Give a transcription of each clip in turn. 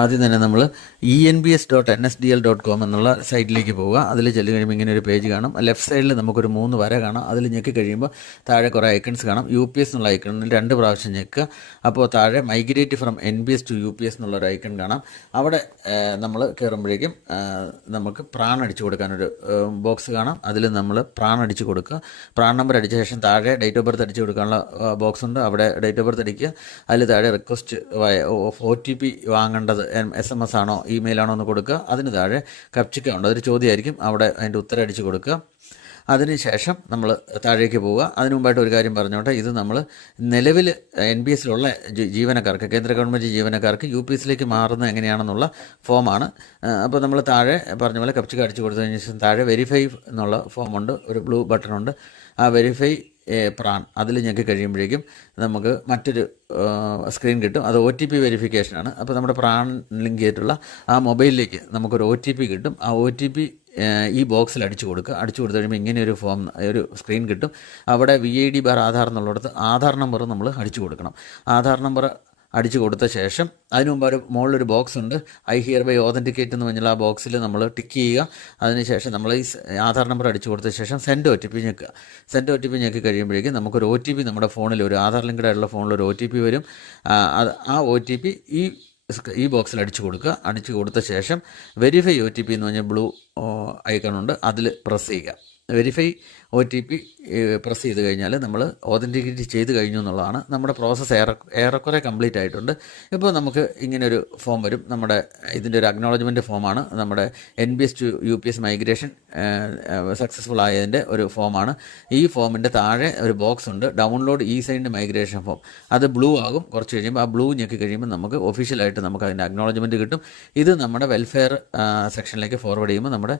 ആദ്യം തന്നെ നമ്മൾ enbs.nsdl.com എന്നുള്ള സൈറ്റിലേക്ക് പോവുക. അതിൽ ചെല്ല് കഴിയുമ്പോൾ ഇങ്ങനെ ഒരു പേജ് കാണും. ലെഫ്റ്റ് സൈഡിൽ നമുക്കൊരു 3 വര കാണാം. അതിൽ ഞെക്കി കഴിയുമ്പോൾ താഴെ കുറേ ഐക്കൺസ് കാണാം. UPS എന്നുള്ള ഐക്കണിൽ 2 പ്രാവശ്യം ഞെക്കുക. അപ്പോൾ താഴെ migrate from NBS to UPS എന്നുള്ളൊരു ഐക്കൺ കാണാം. അവിടെ നമ്മൾ കയറുമ്പോഴേക്കും നമുക്ക് പ്രാൺ അടിച്ചു കൊടുക്കാനൊരു ബോക്സ് കാണാം. അതിൽ നമ്മൾ പ്രാൺ അടിച്ചു കൊടുക്കുക. പ്രാൺ നമ്പർ അടിച്ച ശേഷം താഴെ ഡേറ്റ് ഓഫ് ബർത്ത് അടിച്ചു കൊടുക്കാനുള്ള ബോക്സ് ഉണ്ട്. അവിടെ ഡേറ്റ് ഓഫ് ബർത്ത് അടിക്കുക. അതിൽ താഴെ റിക്വസ്റ്റ് OTP വാങ്ങേണ്ടത് SMS ആണോ ഇമെയിൽ ആണോ എന്ന് കൊടുക്കുക. അതിന് താഴെ കപ്ചിക്ക ഉണ്ട്, അതൊരു ചോദ്യമായിരിക്കും. അവിടെ അതിൻ്റെ ഉത്തരം അടിച്ച് കൊടുക്കുക. അതിനുശേഷം നമ്മൾ താഴേക്ക് പോവുക. അതിനു മുമ്പായിട്ട് ഒരു കാര്യം പറഞ്ഞോട്ടെ, ഇത് നമ്മൾ നിലവിൽ NBSലുള്ള ജീവനക്കാർക്ക്, കേന്ദ്ര ഗവൺമെൻറ് ജീവനക്കാർക്ക് UPSലേക്ക് മാറുന്നത് എങ്ങനെയാണെന്നുള്ള ഫോമാണ്. അപ്പോൾ നമ്മൾ താഴെ പറഞ്ഞ പോലെ കപ്ചിക്ക അടിച്ച് കൊടുത്തതിന് ശേഷം താഴെ വെരിഫൈ എന്നുള്ള ഫോമുണ്ട്, ഒരു ബ്ലൂ ബട്ടണുണ്ട്. ആ വെരിഫൈ പ്രാൺ അതിൽ ഞെക്കി കഴിയുമ്പോഴേക്കും നമുക്ക് മറ്റൊരു സ്ക്രീൻ കിട്ടും. അത് OTP വെരിഫിക്കേഷനാണ്. അപ്പോൾ നമ്മുടെ പ്രാൺ ലിങ്ക് ചെയ്തിട്ടുള്ള ആ മൊബൈലിലേക്ക് നമുക്കൊരു OTP കിട്ടും. ആ OTP ഈ ബോക്സിൽ അടിച്ചു കൊടുക്കുക. അടിച്ചു കൊടുത്തു കഴിയുമ്പോൾ ഇങ്ങനെ ഒരു സ്ക്രീൻ കിട്ടും. അവിടെ VID ബാർ ആധാർ എന്നുള്ളിടത്ത് ആധാർ നമ്പർ നമ്മൾ അടിച്ചു കൊടുക്കണം. ആധാർ നമ്പർ അടിച്ചു കൊടുത്ത ശേഷം അതിന് മുമ്പ് മുകളിലൊരു ബോക്സ് ഉണ്ട്, ഐ ഹിയർ ബൈ ഓതൻറ്റിക്കേറ്റ് എന്ന് പറഞ്ഞാൽ ആ ബോക്സിൽ നമ്മൾ ടിക്ക് ചെയ്യുക. അതിനുശേഷം നമ്മൾ ഈ ആധാർ നമ്പർ അടിച്ചു കൊടുത്ത ശേഷം സെൻഡ് OTP ഞെക്കുക. സെൻഡ് OTP ഞെക്കി കഴിയുമ്പോഴേക്കും നമുക്കൊരു OTP നമ്മുടെ ഫോണിൽ, ഒരു ആധാർ ലിങ്ക്ഡ് ആയിട്ടുള്ള ഫോണിൽ ഒരു OTP വരും. ആ OTP ഈ ബോക്സിൽ അടിച്ചു കൊടുക്കുക. അടിച്ചു കൊടുത്ത ശേഷം വെരിഫൈ OTP എന്ന് പറഞ്ഞാൽ ബ്ലൂ ഐക്കണുണ്ട്, അതിൽ പ്രസ് ചെയ്യുക. വെരിഫൈ OTP പ്രസ് ചെയ്ത് കഴിഞ്ഞാൽ നമ്മൾ ഓതൻറ്റിക്കേറ്റ് ചെയ്ത് കഴിഞ്ഞു എന്നുള്ളതാണ്. നമ്മുടെ പ്രോസസ്സ് ഏറെക്കുറെ കംപ്ലീറ്റ് ആയിട്ടുണ്ട്. ഇപ്പോൾ നമുക്ക് ഇങ്ങനൊരു ഫോം വരും. നമ്മുടെ ഇതിൻ്റെ ഒരു അക്നോളജ്മെൻറ്റ് ഫോമാണ്. നമ്മുടെ NBS to UPS migration successful ആയതിൻ്റെ ഒരു ഫോമാണ്. ഈ ഫോമിൻ്റെ താഴെ ഒരു ബോക്സ് ഉണ്ട്, ഡൗൺലോഡ് ഇ-സൈൻഡ് മൈഗ്രേഷൻ ഫോം. അത് ബ്ലൂ ആകും. കുറച്ച് കഴിയുമ്പോൾ ആ ബ്ലൂ ഞെക്കി കഴിയുമ്പോൾ നമുക്ക് ഒഫീഷ്യലായിട്ട് നമുക്ക് അതിൻ്റെ അക്നോളജ്മെൻറ്റ് കിട്ടും. ഇത് നമ്മുടെ വെൽഫെയർ സെക്ഷനിലേക്ക് ഫോർവേഡ് ചെയ്യുമ്പോൾ നമ്മുടെ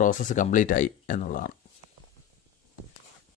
പ്രോസസ്സ് കംപ്ലീറ്റ് ആയി എന്നുള്ളതാണ്.